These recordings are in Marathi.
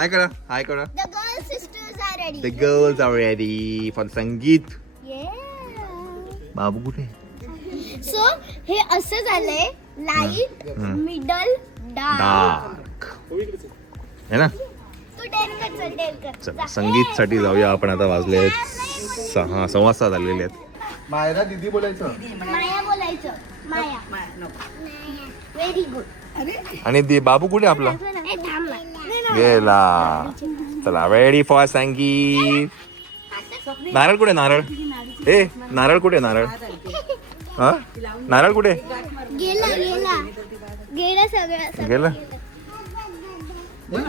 हाय करा, हाय करा. The girl sisters are ready. The girls are ready for संगीत. Yeah. बाबू कुठे? So हे असं झालंय, लाईट मिडल डार्क. है ना? तू डेल कर. चला संगीत साठी जाऊया आपण. आता वाजले 6:15 झालेले आहेत. मायरा दीदी बोलायचं. माया बोलायचं. माया. Very good. आणि बाबू कुठे आपला? गेला. चला रेडी फॉर संगीत. नारळ कुठे? नारळ नारळ कुठे? नारळ हा नारळ कुठे गेला?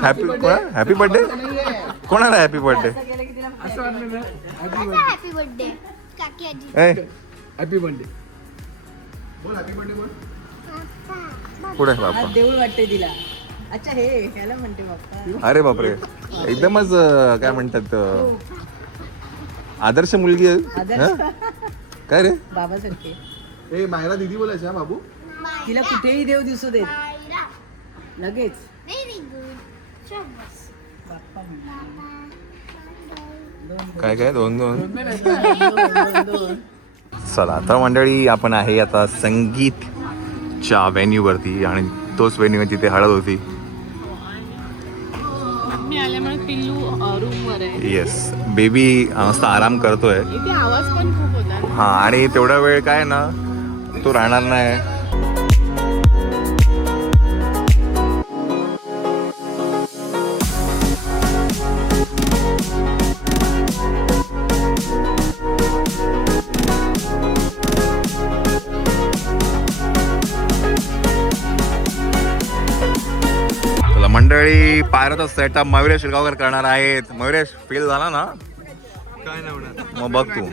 हॅपी बर्थडे कोणाला? हॅपी बर्थडे हॅपी बर्थडे काकी आजी. हॅपी बर्थडे बोल. हॅपी बर्थडे बोल. कुठे बाप्पा? देऊळ वाटते तिला. अच्छा हे ह्याला म्हणते बाप्पा. अरे बापरे, एकदमच काय म्हणतात आदर्श मुलगी आहे. काय रे बाबासारखे. ए मायरा दीदी बोलायचं हा बाबू. तिला कुठेही देव दिसू देत मायरा. लगेच व्हेरी गुड. बाप्पा काय काय? दोन दोन. म्हणतो. चला तर मंडळी, आपण आहे आता संगीतच्या व्हेन्यू वरती आणि तोच व्हेन्यू जिथे हळद होती. मी आल्यामुळे पिल्लू रूम वर आहे. येस, बेबी मस्त आराम करतोय. इथे आवाज पण खूप होता. हा, आणि तेवढा वेळ काय ना तो राहणार नाही. मंडळी पायराचा सेटअप मयुरेश शिरगावकर करणार आहेत. मयुरेश फेल झाला ना? काय नाही होणार. मग बघ तू.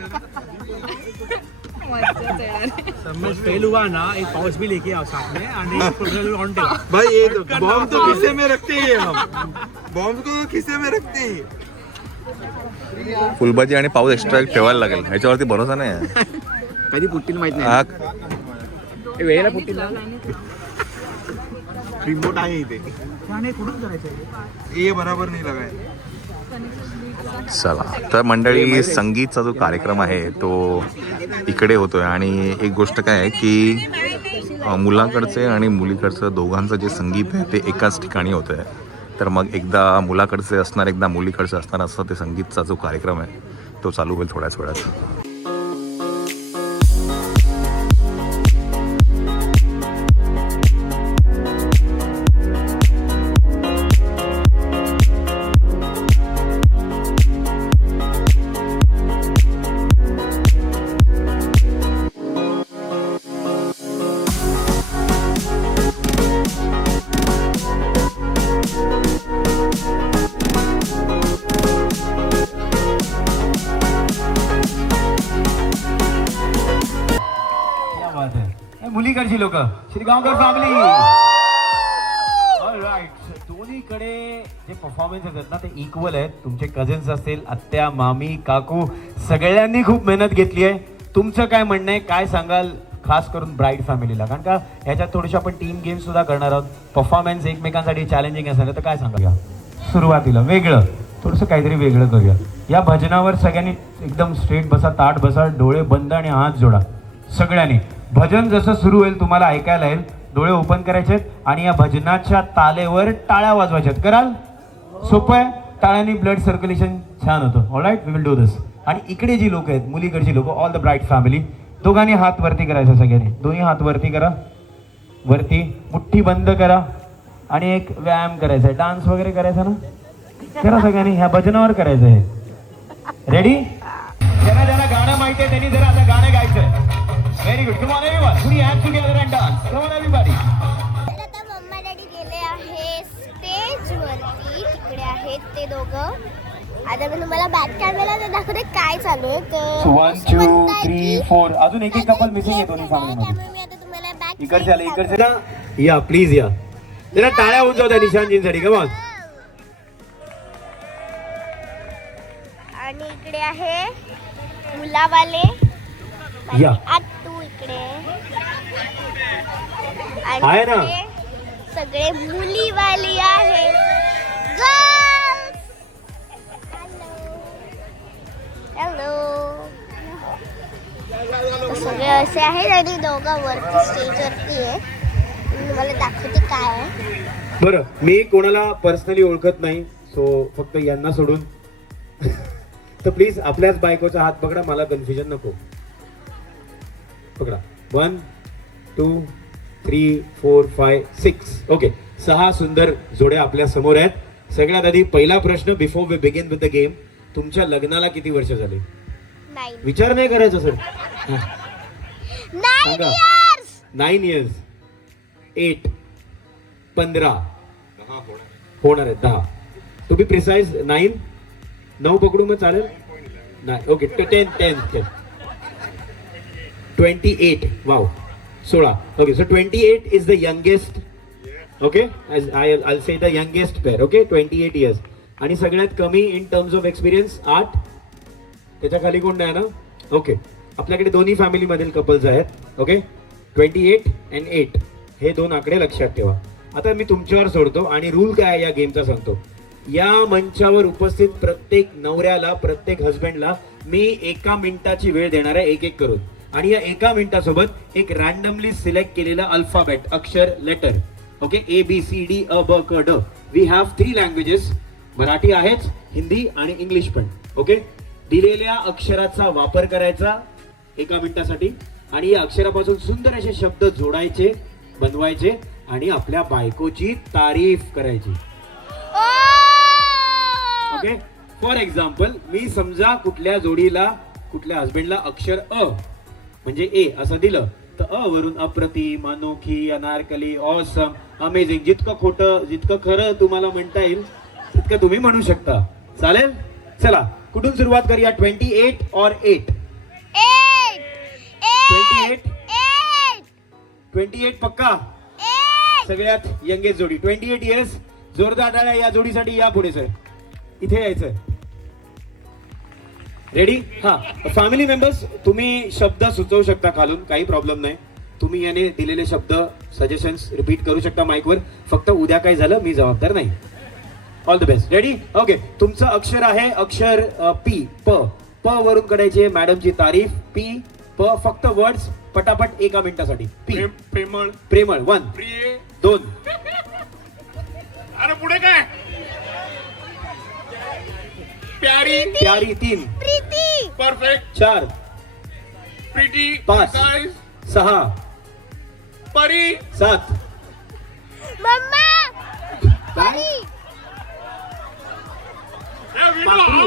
फेल हुआ ना, एक पाउच भी लेके आओ साथ में और प्रोग्राम ऑन टेबल. भाई ये बॉम्ब तो खिसे में रखते हैं हम. बॉम्ब को खिसे में रखते हैं. फुलबाजी आणि पाऊस एक्स्ट्रा ठेवायला लागेल, ह्याच्यावरती भरोसा नाही. कधी पुट्टील माहित नाही. वेळेला पुट्टील रिमोट आहे इथे. कुठून करायचं? ये बराबर नाही लगाय. चला तर मंडळी, संगीतचा जो कार्यक्रम आहे तो इकडे होतोय. आणि एक गोष्ट काय आहे की मुलाकडचे आणि मुलीकडचं दोघांचं जे संगीत आहे ते एकाच ठिकाणी होत आहे. तर मग एकदा मुलाकडचे असणार, एकदा मुलीकडचं असणार, असं ते संगीतचा जो कार्यक्रम आहे तो चालू होईल थोड्याच वेळात. मुलीकडची लोक श्रीगावकर फॅमिली. ऑलराईट, दोन्हीकडे जे परफॉर्मन्स आहेत ना ते इक्वल आहेत. तुमचे कझन्स असतील, आत्या, मामी, काकू, सगळ्यांनी खूप मेहनत घेतली आहे. तुमचं काय म्हणणं आहे, काय सांगाल खास करून ब्राईड फॅमिलीला? कारण का ह्याच्यात थोडीशी आपण टीम गेम सुद्धा करणार आहोत. परफॉर्मन्स एकमेकांसाठी चॅलेंजिंग असणार, तर काय सांगा? सुरुवातीला वेगळं थोडंसं काहीतरी वेगळं करूया. या भजनावर सगळ्यांनी एकदम स्ट्रेट बसा, ताट बसा, डोळे बंद आणि हात जोडा सगळ्यांनी. भजन जसं सुरू होईल तुम्हाला ऐकायला येईल. डोळे ओपन करायचे आणि या भजनाच्या तालेवर टाळ्या वाजवायच्यात. कराल? सोपं आहे. टाळ्यांनी ब्लड सर्क्युलेशन छान होतं. ऑलराईट, वी विल डू दिस. आणि इकडे जी लोक आहेत, मुलीकडची लोक, ऑल द ब्राईड फॅमिली, दोघांनी हात वरती करायचा. सगळ्यांनी दोन्ही हात वरती करा. वरती मुठ्ठी बंद करा आणि एक व्यायाम करायचा आहे. डान्स वगैरे करायचा ना, करा सगळ्यांनी. ह्या भजनावर करायचं आहे. रेडी? ज्यांना ज्यांना गाणं माहिती आहे त्यांनी जरा आता गाणं गायचं. Very good. Come on everyone, put your hands together and dance. Come on everybody. आता मम्मा डॅडी गेले आहे स्टेज वरती. तिकडे आहेत ते दोघं. आता मी तुम्हाला बॅक कॅमेरा दाखवते काय चालू आहे. तर 1 2 3 4 अजून एक एक कपल मिसिंग आहे दोन्ही फॅमिलीमध्ये. त्यामुळे मी आता तुम्हाला बॅक इकडचे आले, इकडचे या प्लीज या. जरा टाळ्या होऊन जाऊ द्या निशांजींसाठी. Come on. आणि इकडे आहे मुलावाले. या. तू इकडे आहे ना? सगळे मुलीवाली आहे. गर्ल तर सगळे असे आहेत आणि दोघं वरती स्टेजवरती आहे. मी तुम्हाला दाखवते काय आहे. बरं, मी कोणाला पर्सनली ओळखत नाही, सो फक्त यांना सोडून तर प्लीज आपल्याच बायकोचा हात पकडा, मला कन्फ्युजन नको. पकडा. 1 2 3 4 5 6. ओके, 6 सुंदर जोड्या आपल्या समोर आहेत. सगळ्यात आधी पहिला प्रश्न, before we begin with the game, तुमच्या लग्नाला किती वर्ष झाले? नाही विचार नाही करायचा सर. 9 years. 9 years. 8 15 होणार आहेत 10. To be precise 9. 9 पकडू मग चालेल? नाही. Okay, 10 28. Wow, 16. Okay, so 28 is the youngest. Okay, I'll say the youngest pair. Okay, 28 years. आणि सगळ्यात कमी इन टर्म्स ऑफ एक्सपिरियन्स 8. त्याच्या खाली कोण नाही ना? ओके, आपल्याकडे दोन्ही फॅमिलीमधील कपल्स आहेत. ओके, 28 and 8 हे 2 आकडे लक्षात ठेवा. आता मी तुमच्यावर सोडतो आणि रूल काय आहे या गेमचा सांगतो. या मंचावर उपस्थित प्रत्येक नवऱ्याला, प्रत्येक हस्बंडला मी 1 मिनिटाची वेळ देणार आहे, एक एक करून. आणि या 1 मिनिटासोबत एक रॅन्डमली सिलेक्ट केलेला अल्फाबेट, अक्षर, letter. Okay, ABCD ABCD. We have 3 languages. Marathi आहेच, हिंदी आणि इंग्लिश पण. ओके, दिलेल्या अक्षराचा वापर करायचा 1 मिनिटासाठी आणि या अक्षरापासून सुंदर असे शब्द जोडायचे, बनवायचे आणि आपल्या बायकोची तारीफ करायची. ओके, फॉर एक्झाम्पल, मी समजा कुठल्या जोडीला, कुठल्या हस्बंडला अक्षर अ म्हणजे ए असं दिलं, तर अ वरून अप्रतिम, अनोखी, अनारकली, ऑसम, अमेझिंग, जितकं खोटं जितकं खरं तुम्हाला म्हणता येईल तितकं तुम्ही म्हणू शकता. चालेल? चला, कुठून सुरुवात करूया? 28 or 8? 28 पक्का? सगळ्यात यंगेस्ट जोडी 28 इयर्स. जोरदार टाळ्या या जोडीसाठी. या पुढे सर, इथे यायचं. रेडी? हा, फॅमिली मेंबर्स, तुम्ही शब्द सुचवू शकता खालून, काही प्रॉब्लेम नाही. तुम्ही याने दिलेले शब्द, सजेशन्स रिपीट करू शकता माईकवर. फक्त उद्या काय झालं मी जबाबदार नाही. All the best. Ready? Okay, तुमचं अक्षर आहे अक्षर पी. प वरून काढायचे मॅडमची तारीफ. पी प, फक्त वर्ड्स पटापट 1 मिनिटासाठी. पी. प्रेमळ. प्रेमळ 1. प्रिय. 2. अरे पुढे काय? प्यारी. प्यारी 3. प्रीती. परफेक्ट. 4. प्रिटी. 5. 6. परी. 7. मम्मा. काय? पाखरू.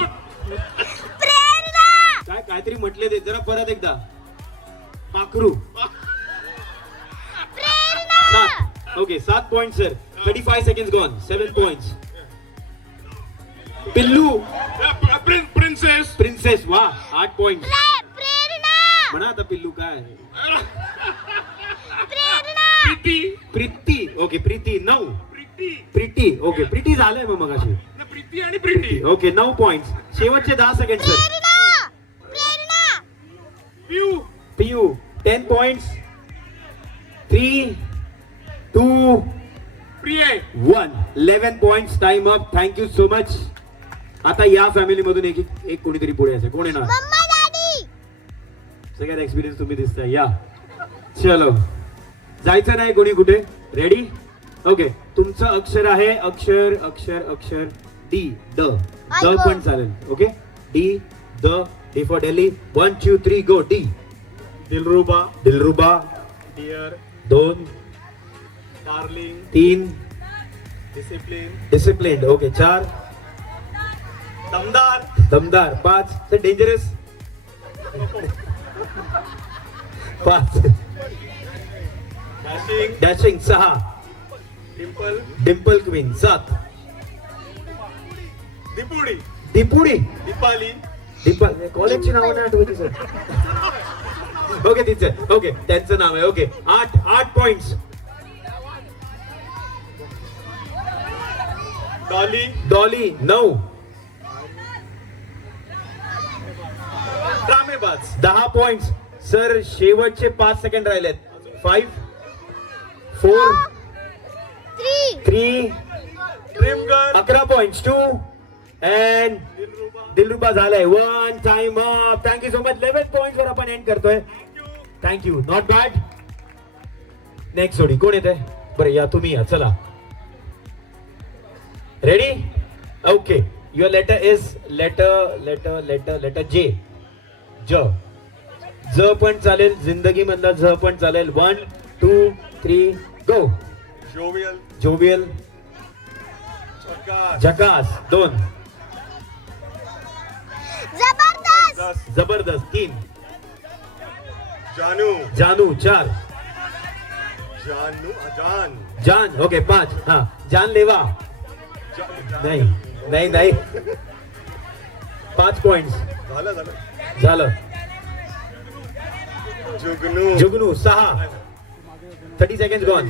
प्रेरणा. काय काहीतरी म्हटले ते, जरा परत एकदा. पाखरू. 7. Okay, 7 point sir. 35 seconds gone. 7 points. पिल्लू. प्रिन्सेस. प्रिन्सेस. वा, 8 पॉइंट. प्रेरणा. म्हणा आता पिल्लू काय? प्रेरणा. प्रीती. प्रीती. ओके, प्रीती 9. प्रीती. प्रीती. ओके, प्रीती झालंय मग मगाशी. प्रीती आणि प्रीती. Okay, 9 point. शेवटचे 10 सेकंड सर. प्रेरणा. पिऊ. पियू 10 points. 3 2 प्रिय. 1. 11 points. Time up. Thank you so much. आता या फॅमिली मधून एक कोणीतरी पुढे यायचं. कोण आहे ना? Mamma daddy. सगळ्यात एक्सपिरियन्स तुम्ही दिसताय. या, चलो, जायचं नाही कोणी कुठे. रेडी? ओके, तुमचं अक्षर आहे अक्षर अक्षर अक्षर डी. द पण चालेल. Okay, D. द. D for Delhi. 1 2 3 go. D. दिलरुबा. दिलरुबा. Dear. 2. Darling. 3. Discipline. Discipline. Okay, 4. दमदार. दमदार. 5. Sir dangerous. 5. Dashing. Dashing. 6. Dimple. Dimple queen. 7. दिपुडी. दिपुडी. दीपाली. दीपल. कॉलेजची नाव नाही आठवती सर. ओके, तिचं. ओके, त्यांचं नाव आहे. Okay, 8 points. डॉली. डॉली 9. ड्रामेबाज. 10 पॉइंट्स. सर शेवटचे 5 सेकंड राहिलेत. 5 4 3 प्रेमगड. 11 पॉइंट्स. 2 and दिलरुबा. दिलरुबा झालाय. 1 time up. Thank you so much. 11 point वर आपण एंड करतोय. थँक्यू. Not bad. नेक्स्ट जोडी कोण येते? बरं या तुम्ही या. चला ready. Okay. Your letter is letter J. ज पण चालेल. जिंदगी मधला ज पण चालेल. 1 2 3 गो. जोवियल. झकास. 2 जबरदस्त. 3 जानू. 4 जान. ओके. 5 हा जानलेवा. नाही 5 पॉइंट्स झालं. जुगनू. 6 30 second gone.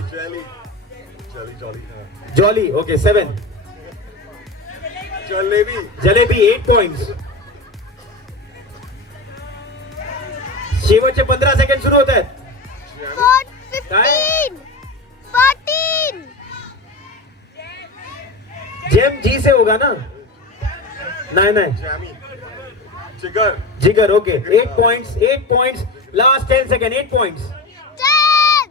Jolly. Okay. 7 jalebi. 8 points. शेवटचे 15 सेकंड सुरू होत आहेत. 14 जेम जी से होगा ना? नहीं जिगर. Okay. 8 points. Last 10 second. 8 points. 10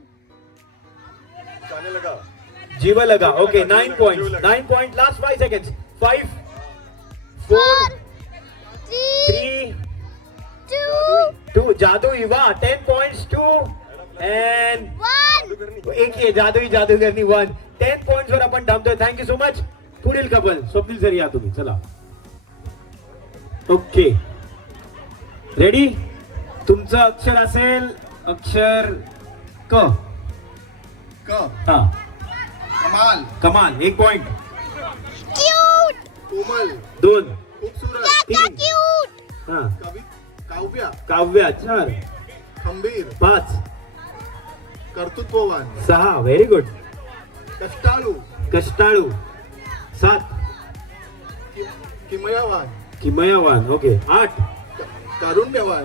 जीवा लगा. ओके. 9 पॉइंट. Last 5 seconds. 5 4 3 2 जादू युवा. 10 पॉइंट्स. 2 and 1 एक ही जादूगरनी 1. 10 पॉइंट्स वर आपण थांबतोय. Thank you so much. पुढील कपल स्वप्नील सर या तुम्ही. चला. ओके. रेडी. तुमचं अक्षर असेल अक्षर क. हा कमाल. 1 पॉइंट. क्यूट. 2 काका 3 क्यूट. हा काव्या. 4 खंबीर. 5 कर्तृत्ववान. 6 व्हेरी गुड. कष्टाळू. 7 किमयावान. ओके. 8 कारुण्यवान.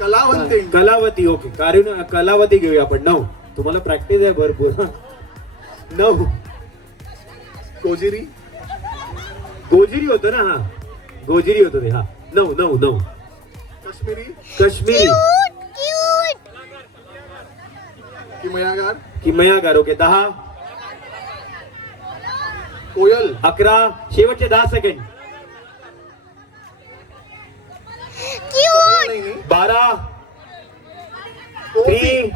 कलावंतीण. कलावती. ओके. कलावती घेऊया आपण. 9 तुम्हाला प्रॅक्टिस आहे भरपूर. 9 गोजिरी होतो ना? हा गोजिरी होतो ते. हा 9 काश्मीरी. क्यूट. किमयागार. ओके. 10 कोयल. 11 शेवटचे 10 सेकंड. क्यूट. 12 3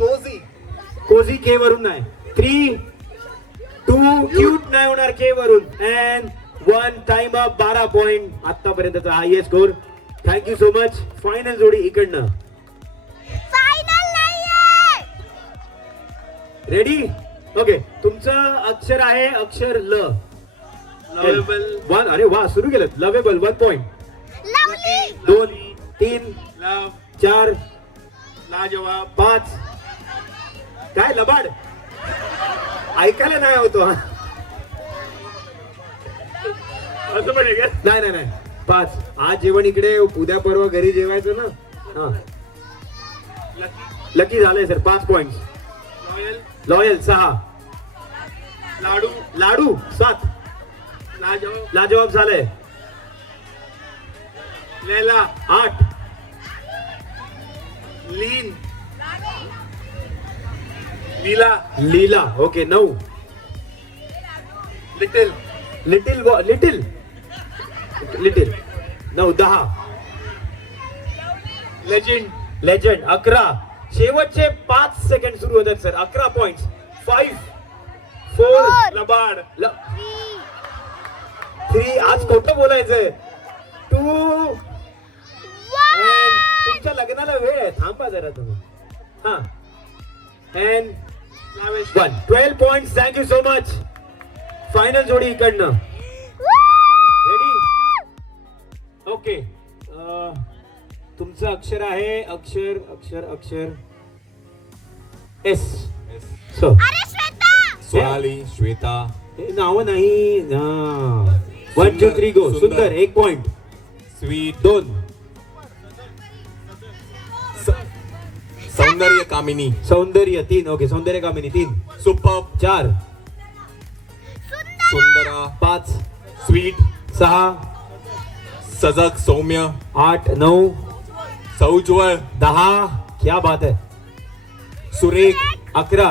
कोझी के वरून नाही. 3 2 क्यूट नाही होणार के वरून. And 1 time up. 12 पॉइंट आतापर्यंतचा highest score. Thank you so much. Final जोडी इकडनं. फायनल नाहीये. रेडी. ओके. तुमचं अक्षर आहे अक्षर ल. लवेबल. 1. अरे वा सुरू केलं. लवेबल. 1 पॉइंट. लवली. 2 3 लव. 4 लाजवाब. 5 काय लबाड ऐकायला नाही होतो. हा असं पण आहे का? नाही 5. आज जेवण इकडे. उद्या परवा घरी जेवायचं ना. हा लकी झालंय सर. 5 पॉइंट. लॉयल. 6 लाडू. 7 लाजवाब झालंय. लैला. 8 लीन. लीला. ओके. 9 लिटिल. 9 10 लेजेंड. 11 शेवटचे 5 सेकंड सुरू होतात सर. 11 पॉइंट. 5 4 लबाड. 3 आज खोटं बोलायचं. 2 तुमच्या लग्नाला वेळ आहे. थांबा जरा तुम्ही. हा and 1 12 points. thank you so much. Final जोडी इकडनं. रेडी. ओके. तुमचं अक्षर आहे अक्षर एस. अरे श्वेता. सोनाली. श्वेता. नाव नाही. 1 2 3 गो. सुंदर. 1 पॉइंट. स्वीट. 2 सौंदर्य कामिनी. सौंदर्य. 3 ओके. सौंदर्य कामिनी. 3 सुपर. 4 सुंदरा. 5 स्वीट. 6 सजग सौम्य 8 9 सौज्वळ 10 क्या बात है. सुरेख 11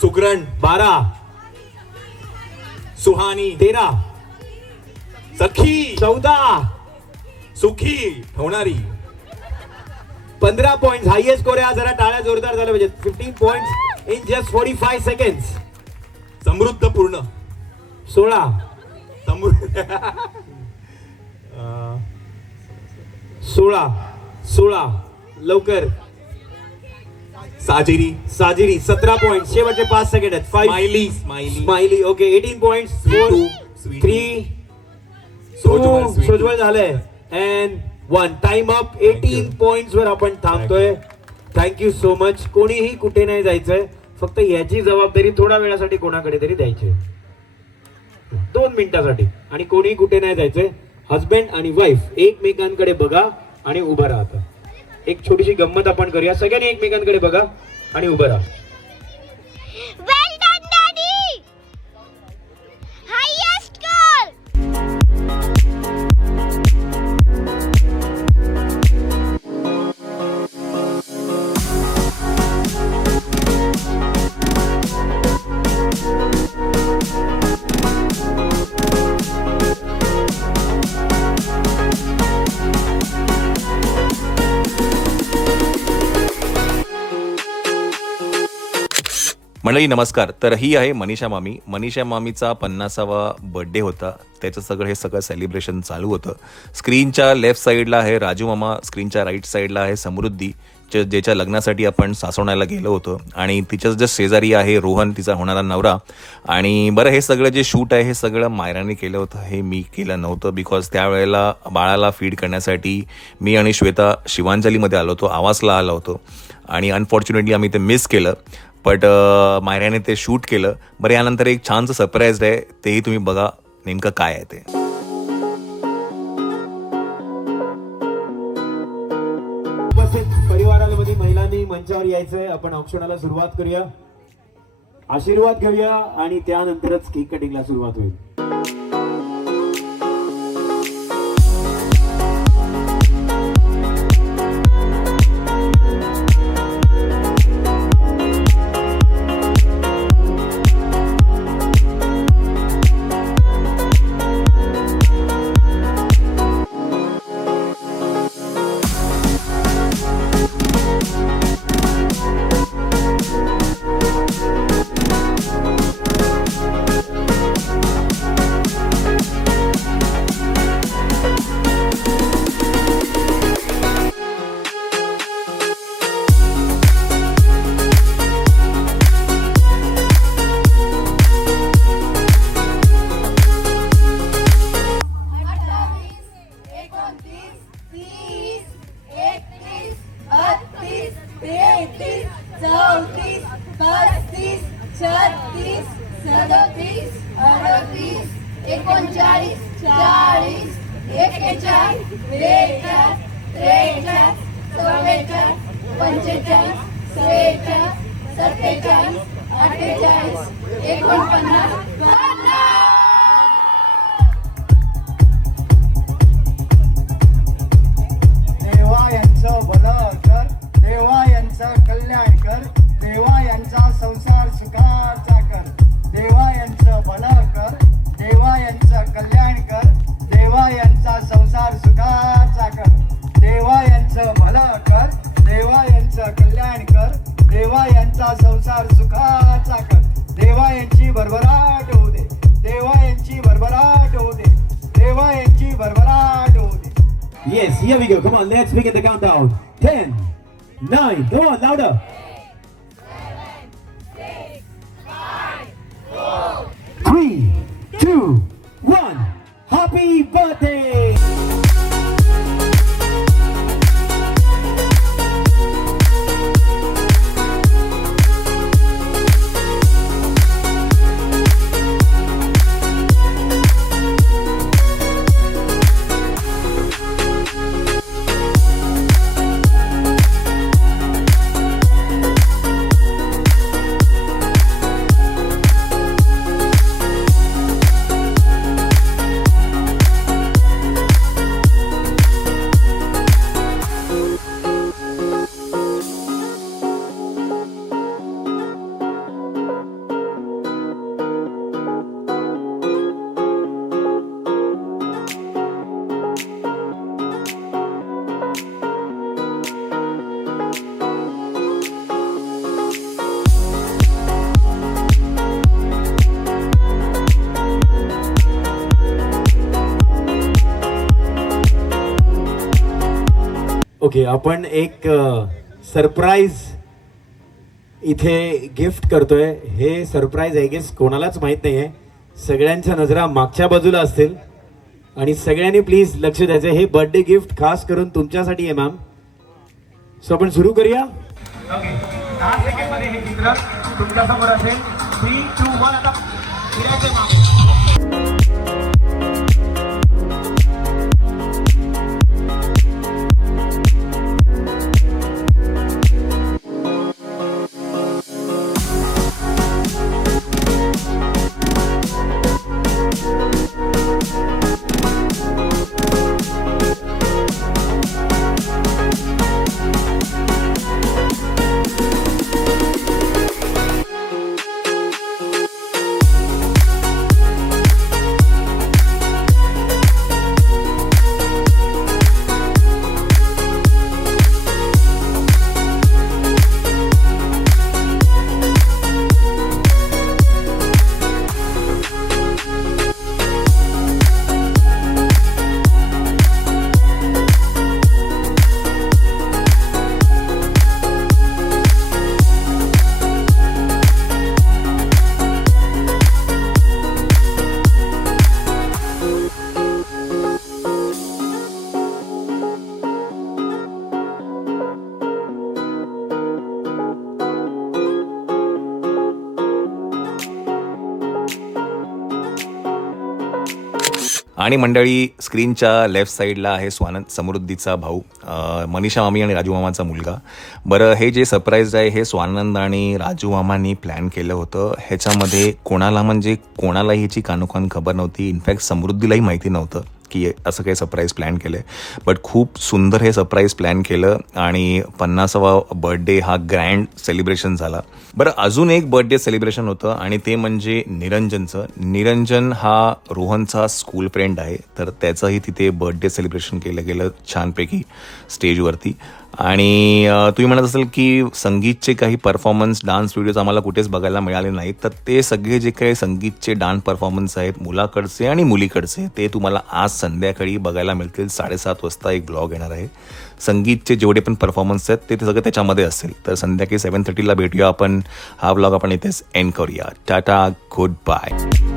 सुग्रण 12 सुहानी 13 सखी 14 सुखी होणारी 15 पॉइंट हायएस्ट स्कोर आहे. जरा टाळ्या जोरदार झाल्या पाहिजेत. 15 पॉइंट इन जस्ट 45 सेकंड्स. समृद्ध पूर्ण 16 समृद्ध 16 लवकर. साजिरी साजिरी 17 पॉइंट. शेवटचे 5 सेकंड आहेत. 5 smiley smiley smiley okay. 18 point. 4 Sweetie. 3 सोज्वळ, 2 sweetie. सोज्वळ झालंय अँड 1 टाइम अप. 18 पॉइंट्स वर आपण थांबतोय. Thank you so much. कोणीही कुठे नाही जायचंय. फक्त याची जबाबदारी थोड्या वेळासाठी कोणाकडे तरी द्यायची 2 मिनिटासाठी. आणि कोणीही कुठे नाही जायचंय. हजबंड आणि वाईफ एकमेकांकडे बघा आणि उभं राहा. एक छोटीशी गंमत आपण करूया. सगळ्यांनी एकमेकांकडे बघा आणि उभं राहा. वेल डन डॅडी. Highest score. मंडळी नमस्कार. तर ही आहे मनीषा मामी. मनीषा मामीचा 50वा बर्थडे होता. त्याचं हे सगळं सेलिब्रेशन चालू होतं. स्क्रीनच्या लेफ्ट साईडला आहे राजू मामा, स्क्रीनच्या राईट साईडला आहे समृद्धी, ज्याच्या लग्नासाठी आपण सासवण्याला गेलो होतो. आणि तिच्याच जस्ट शेजारी आहे रोहन, तिचा होणारा नवरा. आणि बरं, हे सगळं जे शूट आहे हे सगळं मायराने केलं होतं. हे मी केलं नव्हतं बिकॉज त्यावेळेला बाळाला फीड करण्यासाठी मी आणि श्वेता शिवांजलीमध्ये आलो होतो, आवासला आलो होतो. आणि अनफॉर्च्युनेटली आम्ही ते मिस केलं. बट मायराने ते शूट केलं. बरं, यानंतर एक छानसं सरप्राईज आहे, तेही तुम्ही बघा नेमकं काय आहे ते. परिवारामध्ये महिलांनी मंचावर यायचंय. आपण औक्षणाला सुरुवात करूया. आशीर्वाद घेऊया आणि त्यानंतरच केक कटिंगला सुरुवात होईल. देवा यांचं भलं कर, देवा यांचं कल्याण कर, देवा यांचा संसार सुखाचा कर. देवा यांचं भलं कर, देवा यांचं कल्याण कर, देवा यांचा संसार सुखाचा कर. देवा यांचं भलं कर, देवा यांचं कल्याण कर, देवा यांचा संसार सुखाचा कर. देवा यांची भरभराट होऊ दे, देवा यांची भरभराट होऊ दे, देवा यांची भरभराट होऊ दे. Yes, here we go. Come on, let's begin the countdown. 10, 9, come on, louder. 3, 2, 1. Happy birthday! Okay, आपण एक सरप्राईज इथे गिफ्ट करतोय. हे सरप्राईज आय गेस कोणालाच माहित नाहीये. सगळ्यांच्या नजरा मागच्या बाजूला असतील आणि सगळ्यांनी प्लीज लक्ष द्यायचं. हे बर्थडे गिफ्ट खास करून तुमच्यासाठी आहे मॅम. सो आपण सुरू करूया. ओके, 10 सेकंड मध्ये हे चित्र तुमच्या समोर असेल. 3, 2, 1 आता फिरायचं मागे. आणि मंडळी, स्क्रीनच्या लेफ्ट साईडला आहे स्वानंद समृद्धीचा भाऊ, मनीषा मामी आणि राजू मामाचा मुलगा. बरं, हे जे सरप्राईज आहे हे स्वानंद आणि राजू मामांनी प्लॅन केलं होतं. ह्याच्यामध्ये कोणालाही ह्याची कानोकान खबर नव्हती. इनफॅक्ट समृद्धीलाही माहिती नव्हतं की असं काही सरप्राईज प्लॅन केलं आहे. बट खूप सुंदर हे सरप्राईज प्लॅन केलं आणि 50वा बर्थडे हा ग्रँड सेलिब्रेशन झाला. बरं, अजून एक बर्थडे सेलिब्रेशन होतं आणि ते म्हणजे निरंजनचं. निरंजन हा रोहनचा स्कूल फ्रेंड आहे, तर त्याचंही तिथे बर्थडे सेलिब्रेशन केलं गेलं छानपैकी स्टेजवरती. आणि तुम्ही म्हणत असाल की संगीतचे काही परफॉर्मन्स, डान्स व्हिडिओज आम्हाला कुठेच बघायला मिळाले नाहीत, तर ते सगळे जे काही संगीतचे डान्स परफॉर्मन्स आहेत मुलाकडचे आणि मुलीकडचे, ते तुम्हाला आज संध्याकाळी बघायला मिळतील. 7:30 वाजता एक ब्लॉग येणार आहे. संगीतचे जेवढे पण परफॉर्मन्स आहेत ते सगळं त्याच्यामध्ये असेल. तर संध्याकाळी 7:30ला भेटूया आपण. हा ब्लॉग आपण इथेच एंड करूया. Tata, good bye.